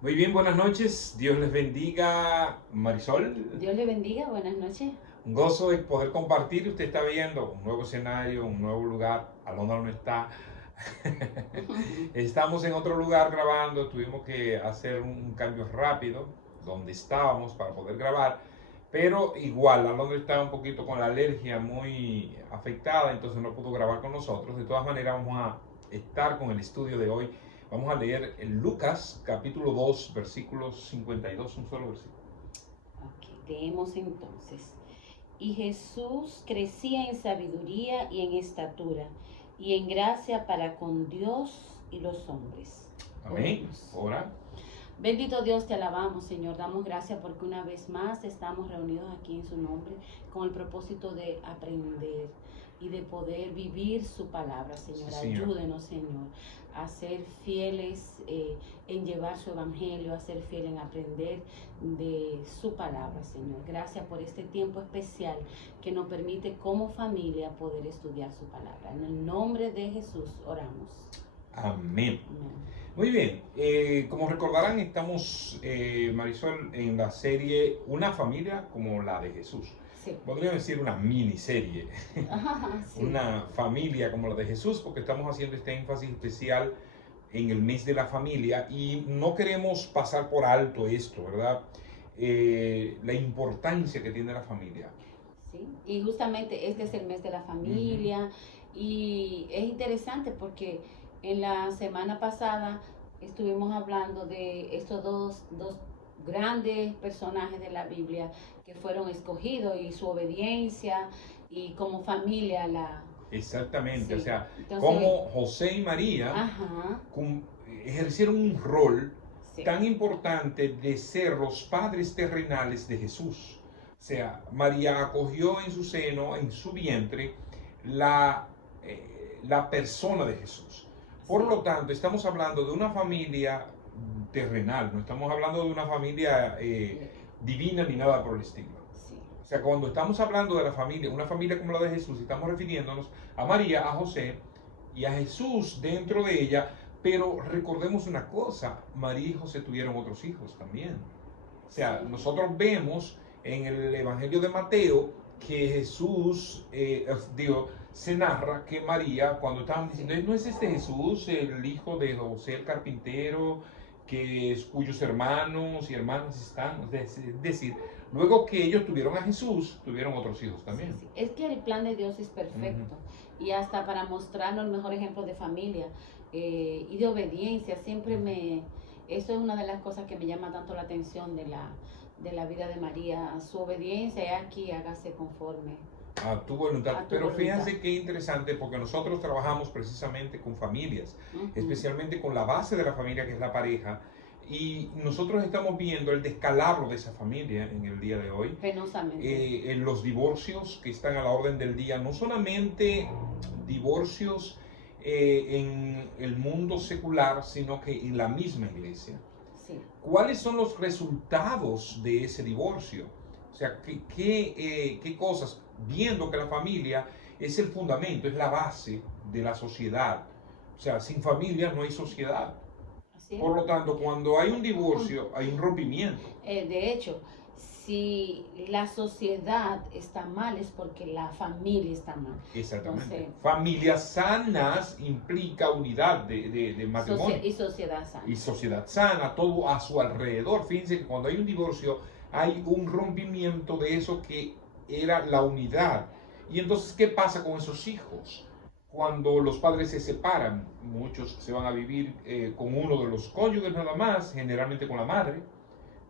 Muy bien, buenas noches. Dios les bendiga, Marisol. Dios le bendiga, buenas noches. Un gozo de poder compartir. Usted está viendo un nuevo escenario, un nuevo lugar. Alondra no está. Estamos en otro lugar grabando. Tuvimos que hacer un cambio rápido donde estábamos para poder grabar. Pero igual, Alondra está un poquito con la alergia muy afectada, entonces no pudo grabar con nosotros. De todas maneras, vamos a estar con el estudio de hoy. Vamos a leer en Lucas capítulo 2 versículos 52, un solo versículo. Ok, leemos entonces. Y Jesús crecía en sabiduría y en estatura y en gracia para con Dios y los hombres. Amén. Oremos. Ora. Bendito Dios, te alabamos, Señor. Damos gracias porque una vez más estamos reunidos aquí en su nombre con el propósito de aprender y de poder vivir su palabra, Señor. Sí, Señor. Ayúdenos, Señor, a ser fieles en llevar su evangelio, a ser fieles en aprender de su palabra, Señor. Gracias por este tiempo especial que nos permite como familia poder estudiar su palabra. En el nombre de Jesús oramos. Amén. Amén. Muy bien, como recordarán, estamos, Marisol, en la serie Una familia como la de Jesús. Sí. Podríamos decir una miniserie, Sí. una familia como la de Jesús, porque estamos haciendo este énfasis especial en el mes de la familia y no queremos pasar por alto esto, ¿verdad? La importancia que tiene la familia. Sí, y justamente este es el mes de la familia y es interesante porque en la semana pasada estuvimos hablando de estos dos grandes personajes de la Biblia que fueron escogidos y su obediencia y como familia la... Exactamente, o Sí, sea, entonces, como José y María ajá, ejercieron un rol sí, tan importante de ser los padres terrenales de Jesús. O sea, María acogió en su seno, en su vientre, la persona de Jesús. Por sí, lo tanto, estamos hablando de una familia terrenal, no estamos hablando de una familia divina ni nada por el estilo. sí, O sea, cuando estamos hablando de la familia, una familia como la de Jesús, estamos refiriéndonos a María, a José y a Jesús dentro de ella, pero recordemos una cosa, María y José tuvieron otros hijos también. O sea, sí, nosotros vemos en el Evangelio de Mateo que Jesús, se narra que María, cuando estaban diciendo, ¿no es este Jesús, el hijo de José el carpintero, cuyos hermanos y hermanas están? Es decir, luego que ellos tuvieron a Jesús, tuvieron otros hijos sí, también. sí. Es que el plan de Dios es perfecto y hasta para mostrarnos el mejor ejemplo de familia y de obediencia. Eso es una de las cosas que me llama tanto la atención de la vida de María, su obediencia y aquí hágase conforme A tu voluntad. a tu Pero voluntad. fíjense qué interesante porque nosotros trabajamos precisamente con familias, Ujú. especialmente con la base de la familia que es la pareja. Y nosotros estamos viendo el descalabro de esa familia en el día de hoy. Penosamente. En los divorcios que están a la orden del día, no solamente divorcios en el mundo secular, sino que en la misma iglesia. Sí. ¿Cuáles son los resultados de ese divorcio? O sea, ¿qué cosas? Viendo que la familia es el fundamento, es la base de la sociedad. O sea, sin familia no hay sociedad. Así es. Por lo tanto, cuando hay un divorcio, hay un rompimiento. De hecho, si la sociedad está mal es porque la familia está mal. Exactamente. Entonces, Familias sanas implica unidad de matrimonio. y sociedad sana. Y sociedad sana, todo a su alrededor. Fíjense que cuando hay un divorcio hay un rompimiento de eso que era la unidad. Y entonces, ¿qué pasa con esos hijos? Cuando los padres se separan, muchos se van a vivir con uno de los cónyuges nada más, generalmente con la madre.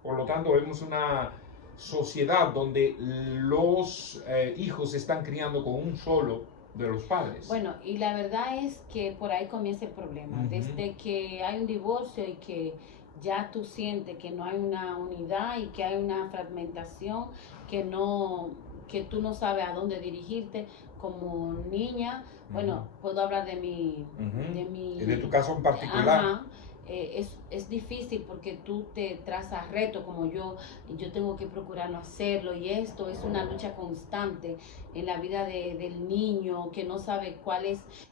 Por lo tanto, vemos una sociedad donde los hijos se están criando con un solo de los padres. Bueno, y la verdad es que por ahí comienza el problema. Desde que hay un divorcio y que ya tú sientes que no hay una unidad y que hay una fragmentación, que no, que tú no sabes a dónde dirigirte como niña. Bueno, puedo hablar de mi, Uh -huh. de mi, De tu caso en particular. ajá, es difícil porque tú te trazas retos como yo tengo que procurar no hacerlo y esto es una lucha constante en la vida del niño que no sabe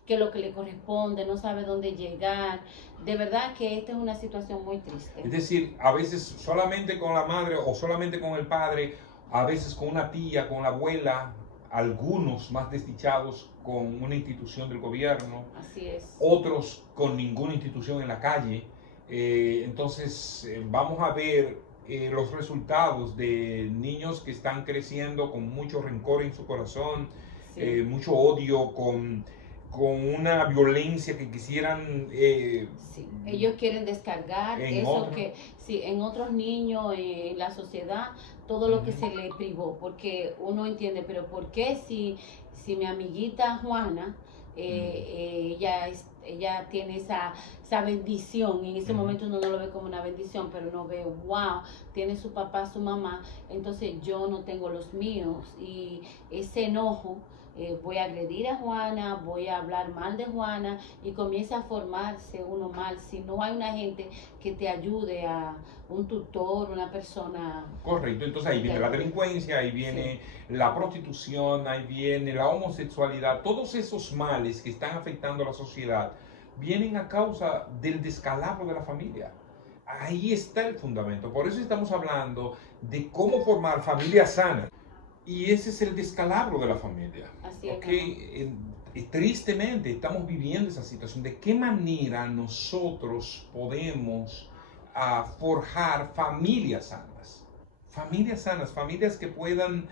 qué es lo que le corresponde, no sabe dónde llegar. De verdad que esta es una situación muy triste. Es decir, a veces solamente con la madre o solamente con el padre, a veces con una tía, con la abuela, algunos más desdichados con una institución del gobierno, Así es. otros con ninguna institución en la calle. Entonces vamos a ver los resultados de niños que están creciendo con mucho rencor en su corazón, Sí. mucho odio, con una violencia que quisieran Sí, ellos quieren descargar en eso otro. que, sí, en otros niños, en la sociedad, todo lo que se le privó, porque uno entiende, pero ¿por qué si mi amiguita Juana, ella tiene esa bendición, y en ese momento uno no lo ve como una bendición, pero uno ve, wow, tiene su papá, su mamá, entonces yo no tengo los míos, y ese enojo, voy a agredir a Juana, voy a hablar mal de Juana y comienza a formarse uno mal. Si no hay una gente que te ayude, un tutor, una persona. Correcto, entonces ahí viene la delincuencia, ahí viene la prostitución, ahí viene la homosexualidad, todos esos males que están afectando a la sociedad vienen a causa del descalabro de la familia. Ahí está el fundamento, por eso estamos hablando de cómo formar familias sanas. Y ese es el descalabro de la familia. Así es. Tristemente estamos viviendo esa situación. ¿De qué manera nosotros podemos forjar familias sanas? Familias sanas, familias que puedan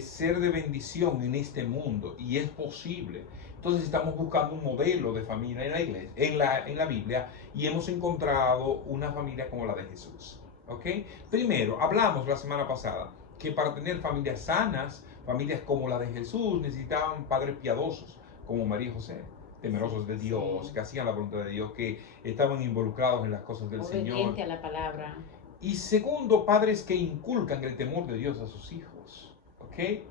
ser de bendición en este mundo. Y es posible. Entonces estamos buscando un modelo de familia en la iglesia, en la Biblia, y hemos encontrado una familia como la de Jesús. ¿Ok? Primero, hablamos la semana pasada que para tener familias sanas, familias como la de Jesús, necesitaban padres piadosos, como María y José, temerosos de Dios, que hacían la voluntad de Dios, que estaban involucrados en las cosas del Señor. Obediente a la palabra. Y segundo, padres que inculcan el temor de Dios a sus hijos. ¿Ok?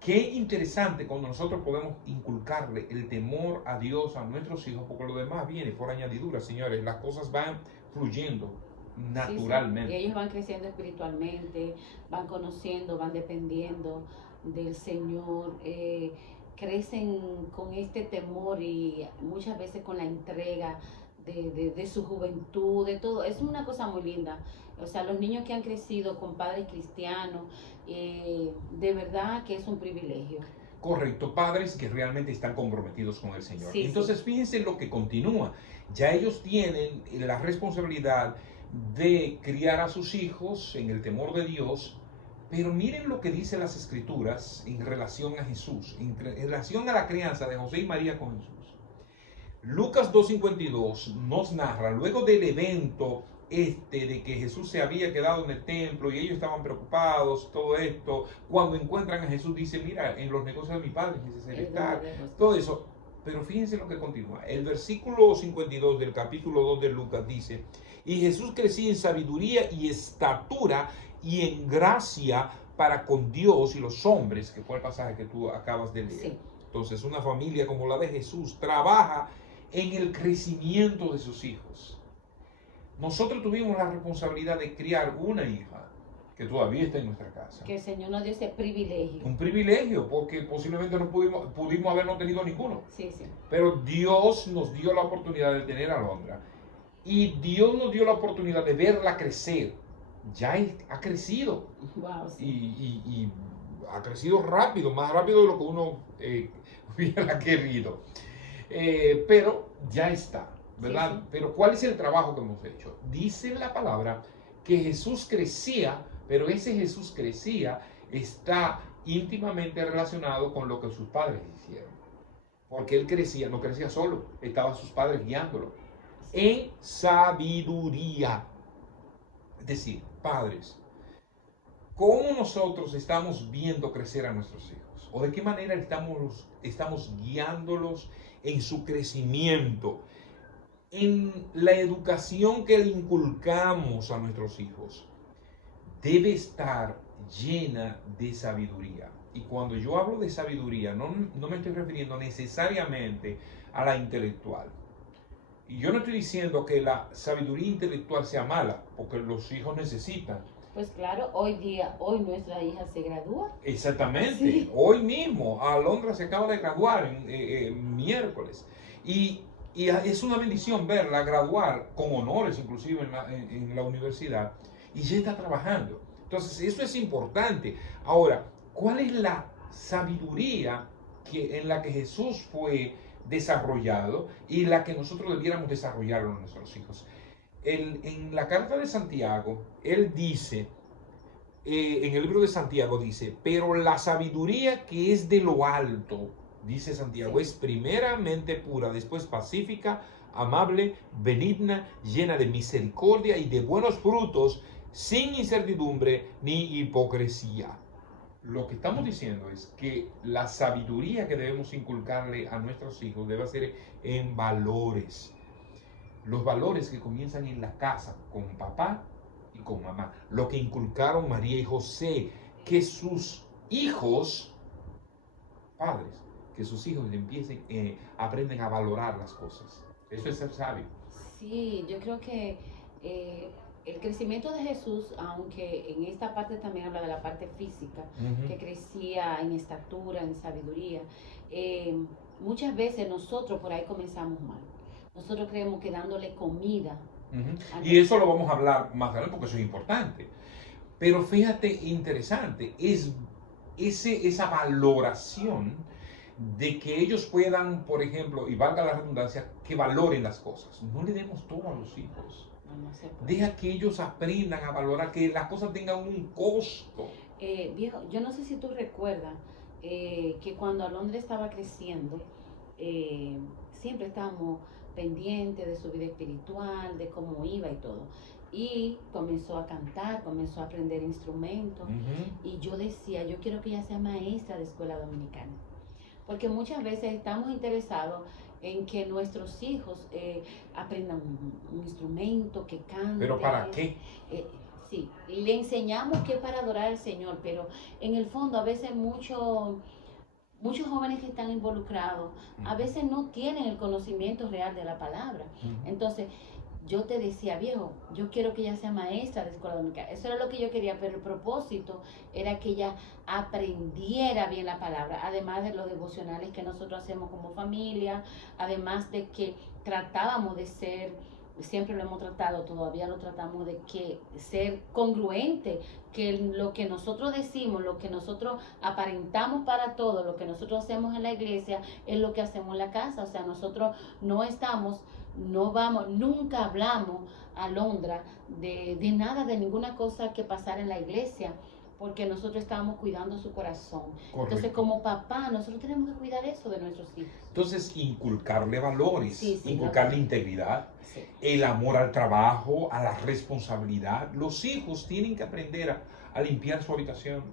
Qué interesante cuando nosotros podemos inculcarle el temor a Dios a nuestros hijos, porque lo demás viene por añadidura, señores. Las cosas van fluyendo naturalmente. Sí. Y ellos van creciendo espiritualmente, van conociendo, van dependiendo del Señor, crecen con este temor y muchas veces con la entrega de su juventud, de todo. Es una cosa muy linda. O sea, los niños que han crecido con padres cristianos, de verdad que es un privilegio. Correcto, padres que realmente están comprometidos con el Señor. Sí, entonces, fíjense lo que continúa. Ya ellos tienen la responsabilidad de criar a sus hijos en el temor de Dios, pero miren lo que dicen las Escrituras en relación a Jesús, en relación a la crianza de José y María con Jesús. Lucas 2:52 nos narra, luego del evento de que Jesús se había quedado en el templo y ellos estaban preocupados, todo esto, cuando encuentran a Jesús, dice, mira, en los negocios de mi padre, todo eso. Pero fíjense lo que continúa. El versículo 52 del capítulo 2 de Lucas dice, y Jesús crecía en sabiduría y estatura y en gracia para con Dios y los hombres, que fue el pasaje que tú acabas de leer. Sí. Entonces, una familia como la de Jesús trabaja en el crecimiento de sus hijos. Nosotros tuvimos la responsabilidad de criar una hija que todavía está en nuestra casa. Que el Señor nos dio ese privilegio. Un privilegio, porque posiblemente no pudimos haber no tenido ninguno. Sí. Pero Dios nos dio la oportunidad de tener a Alondra. Y Dios nos dio la oportunidad de verla crecer. Ya ha crecido. Wow, sí. Y ha crecido rápido, más rápido de lo que uno hubiera querido. Pero ya está, ¿verdad? Sí. Pero ¿cuál es el trabajo que hemos hecho? Dice la palabra que Jesús crecía, pero ese Jesús crecía está íntimamente relacionado con lo que sus padres hicieron. Porque él crecía, no crecía solo, estaban sus padres guiándolo. En sabiduría. Es decir, padres, ¿cómo nosotros estamos viendo crecer a nuestros hijos? ¿O de qué manera estamos guiándolos en su crecimiento? En la educación que le inculcamos a nuestros hijos debe estar llena de sabiduría. Y cuando yo hablo de sabiduría, no me estoy refiriendo necesariamente a la intelectual. Y yo no estoy diciendo que la sabiduría intelectual sea mala, porque los hijos necesitan. Pues claro, hoy nuestra hija se gradúa. Exactamente, Sí. hoy mismo Alondra se acaba de graduar en miércoles y es una bendición verla graduar con honores inclusive en la universidad y ya está trabajando. Entonces eso es importante. Ahora, ¿cuál es la sabiduría en la que Jesús fue desarrollado y la que nosotros debiéramos desarrollar en nuestros hijos? En la carta de Santiago, él dice, en el libro de Santiago dice, pero la sabiduría que es de lo alto, dice Santiago, es primeramente pura, después pacífica, amable, benigna, llena de misericordia y de buenos frutos, sin incertidumbre ni hipocresía. Lo que estamos diciendo es que la sabiduría que debemos inculcarle a nuestros hijos debe ser en valores. Los valores que comienzan en la casa, con papá y con mamá. Lo que inculcaron María y José, que sus hijos, padres, que sus hijos aprenden a valorar las cosas. Eso es ser sabio. Sí, yo creo que el crecimiento de Jesús, aunque en esta parte también habla de la parte física, que crecía en estatura, en sabiduría, muchas veces nosotros por ahí comenzamos mal. Nosotros creemos que dándole comida. Y eso lo vamos a hablar más adelante porque eso es importante. Pero fíjate, interesante, es esa valoración de que ellos puedan, por ejemplo, y valga la redundancia, que valoren las cosas. No le demos todo a los hijos. Deja que ellos aprendan a valorar, que las cosas tengan un costo. Viejo, yo no sé si tú recuerdas que cuando Alondra estaba creciendo, siempre estábamos pendientes de su vida espiritual, de cómo iba y todo. Y comenzó a cantar, comenzó a aprender instrumentos. Y yo decía, yo quiero que ella sea maestra de escuela dominicana. Porque muchas veces estamos interesados en que nuestros hijos aprendan un instrumento, que canten. ¿Pero para qué? Sí, le enseñamos que es para adorar al Señor, pero en el fondo a veces muchos jóvenes que están involucrados a veces no tienen el conocimiento real de la palabra. Entonces, yo te decía, viejo, yo quiero que ella sea maestra de escuela dominicana. Eso era lo que yo quería, pero el propósito era que ella aprendiera bien la palabra, además de los devocionales que nosotros hacemos como familia, además de que tratábamos de ser, siempre lo hemos tratado, todavía lo tratamos de que ser congruente, que lo que nosotros decimos, lo que nosotros aparentamos para todo, lo que nosotros hacemos en la iglesia, es lo que hacemos en la casa. O sea, nosotros no vamos, nunca hablamos a Alondra de nada, de ninguna cosa que pasara en la iglesia, porque nosotros estábamos cuidando su corazón. Correcto. Entonces, como papá, nosotros tenemos que cuidar eso de nuestros hijos. Entonces, inculcarle valores, inculcarle integridad, el amor al trabajo, a la responsabilidad. Los hijos tienen que aprender a limpiar su habitación,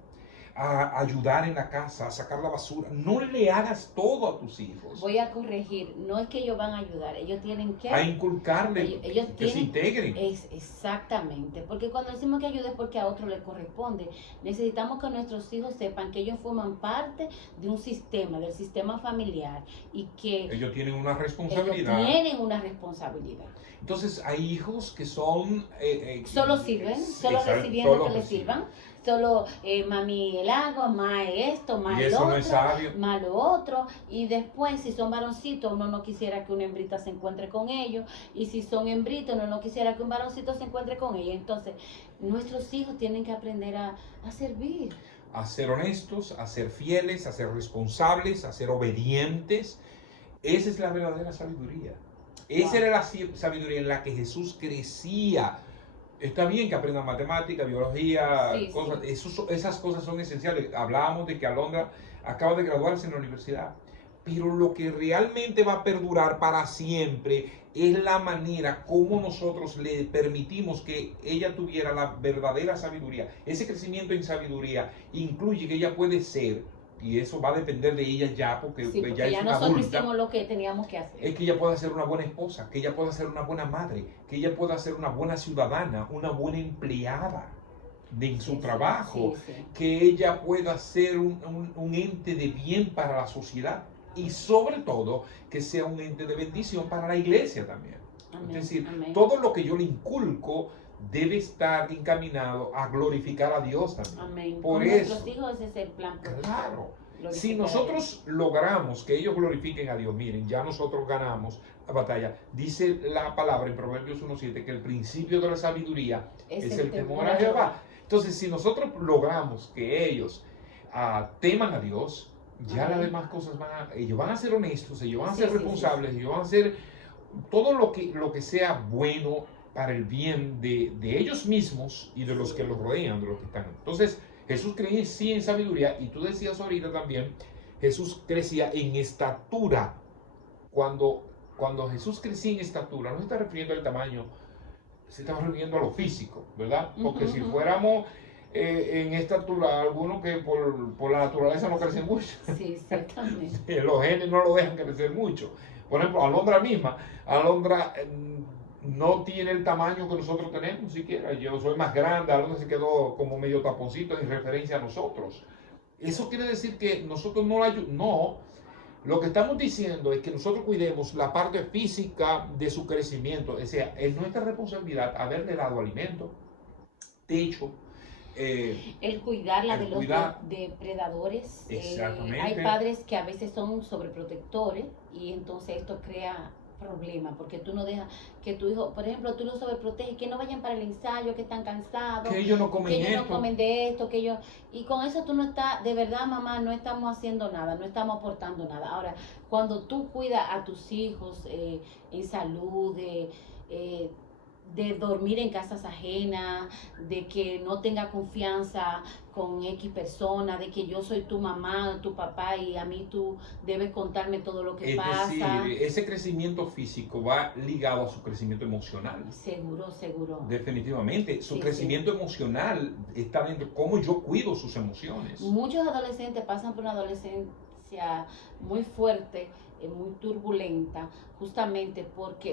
a ayudar en la casa, a sacar la basura. No le hagas todo a tus hijos. Voy a corregir, no es que ellos van a ayudar, ellos tienen que... A inculcarle, ellos que se integren. Exactamente, porque cuando decimos que ayude es porque a otro le corresponde. Necesitamos que nuestros hijos sepan que ellos forman parte de un sistema, del sistema familiar, y que... Ellos tienen una responsabilidad. Entonces, hay hijos que son... solo sirven, solo recibiendo que les sirvan. Solo mami el agua, más esto, más lo otro, más lo otro. Y después, si son varoncitos, uno no quisiera que una hembrita se encuentre con ellos. Y si son hembritos, uno no quisiera que un varoncito se encuentre con ellos. Entonces, nuestros hijos tienen que aprender a servir. A ser honestos, a ser fieles, a ser responsables, a ser obedientes. Esa es la verdadera sabiduría. Esa era la sabiduría en la que Jesús crecía. Está bien que aprendan matemática, biología, cosas. Esas cosas son esenciales. Hablábamos de que Alondra acaba de graduarse en la universidad. Pero lo que realmente va a perdurar para siempre es la manera como nosotros le permitimos que ella tuviera la verdadera sabiduría. Ese crecimiento en sabiduría incluye que ella puede ser, y eso va a depender de ella ya, porque ya es una nosotros adulta, hicimos lo que teníamos que hacer. Es que ella pueda ser una buena esposa, que ella pueda ser una buena madre, que ella pueda ser una buena ciudadana, una buena empleada en su trabajo, que ella pueda ser un ente de bien para la sociedad. y sobre todo que sea un ente de bendición para la iglesia también. Amén, Es decir, amén. todo lo que yo le inculco debe estar encaminado a glorificar a Dios también. Amén. Por Con nuestros eso, hijos ese es el plan. claro, Glorificar si a nosotros logramos que ellos glorifiquen a Dios, miren, ya nosotros ganamos la batalla. Dice la palabra en Proverbios 1:7 que el principio de la sabiduría es el temor a Jehová. Entonces, si nosotros logramos que ellos teman a Dios, ya las demás cosas ellos van a ser honestos, ellos van a Sí, ser sí, responsables, ellos van a ser todo lo que sea bueno para el bien de ellos mismos y de los Sí. que los rodean, de los que están. Entonces, Jesús crecía en sabiduría y tú decías ahorita también, Jesús crecía en estatura. Cuando Jesús crecía en estatura, no se está refiriendo al tamaño, se está refiriendo a lo físico, ¿verdad? Porque si fuéramos en estatura, algunos que por la naturaleza no crecen mucho. Sí, ciertamente. Los genes no lo dejan crecer mucho. Por ejemplo, Alondra misma, Alondra no tiene el tamaño que nosotros tenemos siquiera. Yo soy más grande, Alondra se quedó como medio taponcito en referencia a nosotros. Eso quiere decir que nosotros no la ayudamos. No, lo que estamos diciendo es que nosotros cuidemos la parte física de su crecimiento. O sea, es nuestra responsabilidad haberle dado alimento, techo, el cuidarla el de los cuidar. depredadores. Exactamente. Hay padres que a veces son sobreprotectores y entonces esto crea problemas porque tú no dejas que tu hijo, por ejemplo, tú lo sobreproteges, que no vayan para el ensayo, que están cansados, Que ellos no comen que ellos esto. no comen de esto, que ellos... Y con eso tú no estás, de verdad, mamá, no estamos haciendo nada, no estamos aportando nada. Ahora, cuando tú cuidas a tus hijos en salud, de dormir en casas ajenas, de que no tenga confianza con X persona, de que yo soy tu mamá, tu papá y a mí tú debes contarme todo lo que pasa. Es decir, ese crecimiento físico va ligado a su crecimiento emocional. Seguro, seguro. Definitivamente, su Sí, crecimiento emocional está dentro de cómo yo cuido sus emociones. Muchos adolescentes pasan por una adolescencia muy fuerte, muy turbulenta, justamente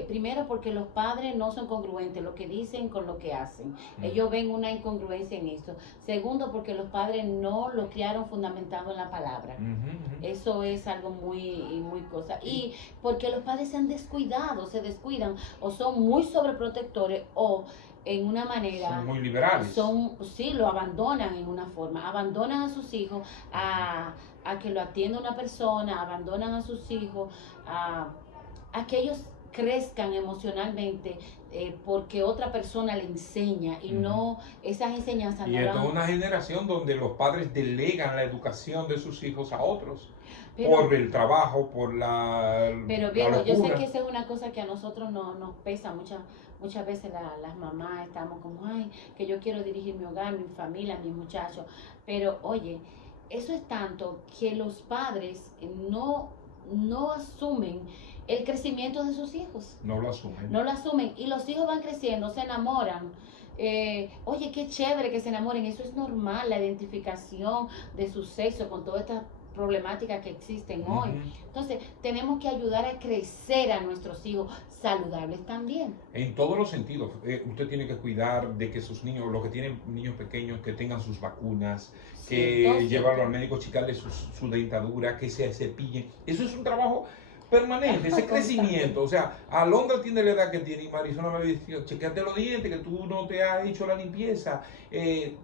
primero porque los padres no son congruentes, lo que dicen con lo que hacen. Ellos ven una incongruencia en eso. Segundo, porque los padres no lo criaron fundamentado en la palabra. Eso es algo muy cosa. Y porque los padres se han descuidado, se descuidan o son muy sobreprotectores o en una manera... Son muy liberales. Sí, lo abandonan en una forma. Abandonan a sus hijos a que lo atienda una persona, abandonan a sus hijos a que ellos crezcan emocionalmente porque otra persona le enseña y no esas enseñanzas. Y esto es una generación donde los padres delegan la educación de sus hijos a otros. Por el trabajo, por la... Pero bien, yo sé que esa es una cosa que a nosotros nos pesa muchas veces las mamás estamos como, ay, que yo quiero dirigir mi hogar, mi familia, mis muchachos. Pero oye, eso es tanto que los padres no asumen el crecimiento de sus hijos. No lo asumen. No lo asumen. Y los hijos van creciendo, se enamoran. Oye, qué chévere que se enamoren. Eso es normal, la identificación de su sexo con todas estas problemáticas que existen hoy. Entonces, tenemos que ayudar a crecer a nuestros hijos saludables también. En todos los sentidos. Usted tiene que cuidar de que sus niños, los que tienen niños pequeños, que tengan sus vacunas, que llevarlo al médico, checarle su dentadura, que se cepillen. Eso es un trabajo permanente, ese crecimiento. O sea, Alondra tiene la edad que tiene y Marisol me dice, chequeate los dientes, que tú no te has hecho la limpieza.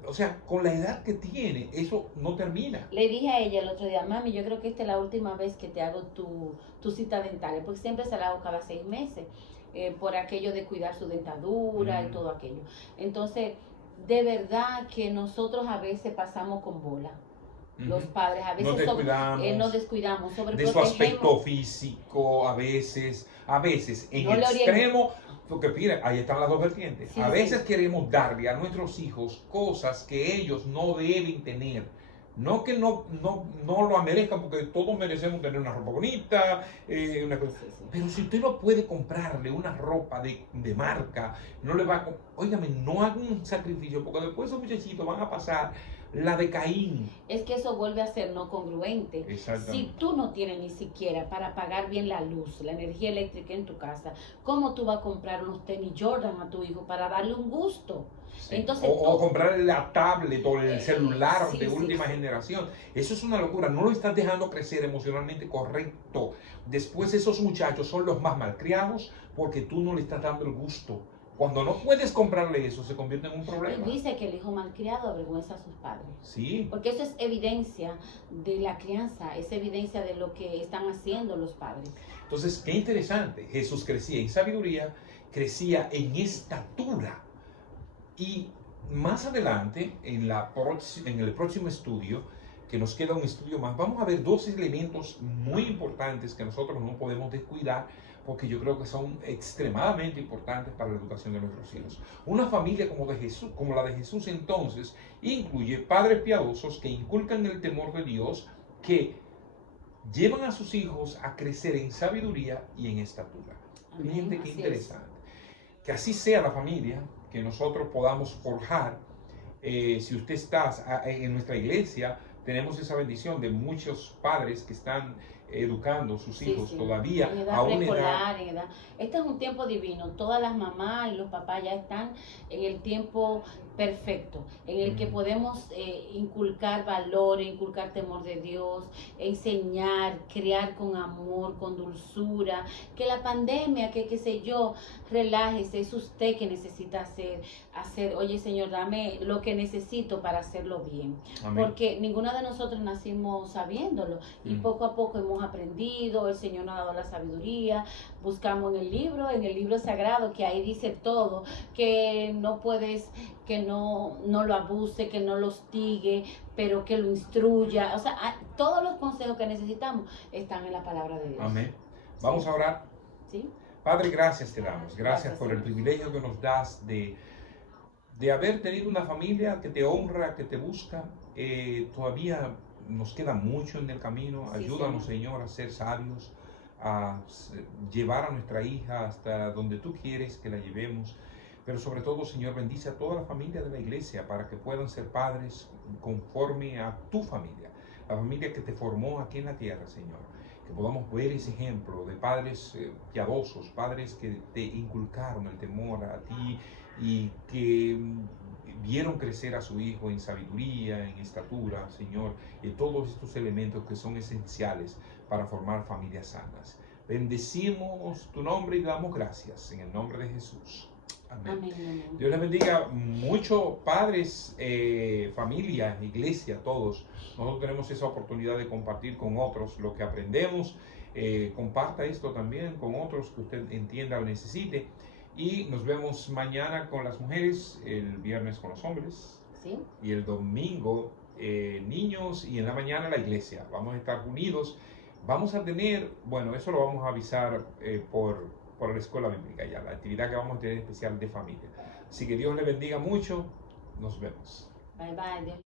O sea, con la edad que tiene, eso no termina. Le dije a ella el otro día, mami, yo creo que esta es la última vez que te hago tu cita dental, porque siempre se la hago cada 6 meses, por aquello de cuidar su dentadura y todo aquello. Entonces, de verdad que nosotros a veces pasamos con bola. Los padres a veces nos descuidamos, de su aspecto físico, a veces en no el extremo, porque mira, ahí están las dos vertientes. Sí, a veces queremos darle a nuestros hijos cosas que ellos no deben tener. No que no lo merezcan, porque todos merecemos tener una ropa bonita, una cosa. Pero si usted no puede comprarle una ropa de marca, no le va a... Óigame, no haga un sacrificio, porque después esos muchachitos van a pasar la de Caín. Es que eso vuelve a ser no congruente. Exactamente. Si tú no tienes ni siquiera para pagar bien la luz, la energía eléctrica en tu casa, ¿cómo tú vas a comprar unos tenis Jordan a tu hijo para darle un gusto? Sí. Entonces, o comprarle la tablet o el celular sí, de sí, última sí. generación. Eso es una locura. No lo estás dejando crecer emocionalmente correcto. Después esos muchachos son los más malcriados porque tú no le estás dando el gusto. Cuando no puedes comprarle eso, se convierte en un Y problema. dice que el hijo malcriado avergüenza a sus padres. Sí. Porque eso es evidencia de la crianza, es evidencia de lo que están haciendo los padres. Entonces, qué interesante. Jesús crecía en sabiduría, crecía en estatura. Y más adelante, en el próximo estudio, que nos queda un estudio más, vamos a ver dos elementos muy importantes que nosotros no podemos descuidar porque yo creo que son extremadamente importantes para la educación de nuestros hijos. Una familia como la de Jesús entonces incluye padres piadosos que inculcan el temor de Dios, que llevan a sus hijos a crecer en sabiduría y en estatura. Fíjense qué interesante. Que así sea la familia, que nosotros podamos forjar. Si usted está en nuestra iglesia, tenemos esa bendición de muchos padres que están educando a sus hijos todavía en edad preescolar, en edad. Este es un tiempo divino. Todas las mamás y los papás ya están en el tiempo perfecto, en el que podemos inculcar valores, inculcar temor de Dios, enseñar, crear con amor, con dulzura. Que la pandemia, que qué sé yo, relájese, es usted que necesita hacer, oye Señor, dame lo que necesito para hacerlo bien. Amén. Porque ninguna de nosotros nacimos sabiéndolo y poco a poco hemos aprendido, el Señor nos ha dado la sabiduría, buscamos en el libro sagrado, que ahí dice todo, que no puedes, que no lo abuse, que no lo hostigue, pero que lo instruya. O sea, todos los consejos que necesitamos están en la palabra de Dios. Amén. Vamos a orar. ¿Sí? Padre, gracias te damos. Gracias por el privilegio que nos das de haber tenido una familia que te honra, que te busca. Todavía nos queda mucho en el camino. Ayúdanos, Señor, a ser sabios, a llevar a nuestra hija hasta donde tú quieres que la llevemos. Pero sobre todo, Señor, bendice a toda la familia de la iglesia para que puedan ser padres conforme a tu familia, la familia que te formó aquí en la tierra, Señor. Que podamos ver ese ejemplo de padres piadosos, padres que te inculcaron el temor a ti y que vieron crecer a su hijo en sabiduría, en estatura, Señor, y todos estos elementos que son esenciales para formar familias sanas. Bendecimos tu nombre y damos gracias en el nombre de Jesús. Amén. Amén. Dios les bendiga mucho, padres, familia, iglesia, todos. Nosotros tenemos esa oportunidad de compartir con otros lo que aprendemos. Comparta esto también con otros que usted entienda o necesite. Y nos vemos mañana con las mujeres, el viernes con los hombres. ¿Sí? Y el domingo niños, y en la mañana la iglesia. Vamos a estar unidos. Vamos a tener, bueno, eso lo vamos a avisar por la escuela bíblica ya, la actividad que vamos a tener especial de familia. Así que Dios le bendiga mucho. Nos vemos. Bye bye. Dios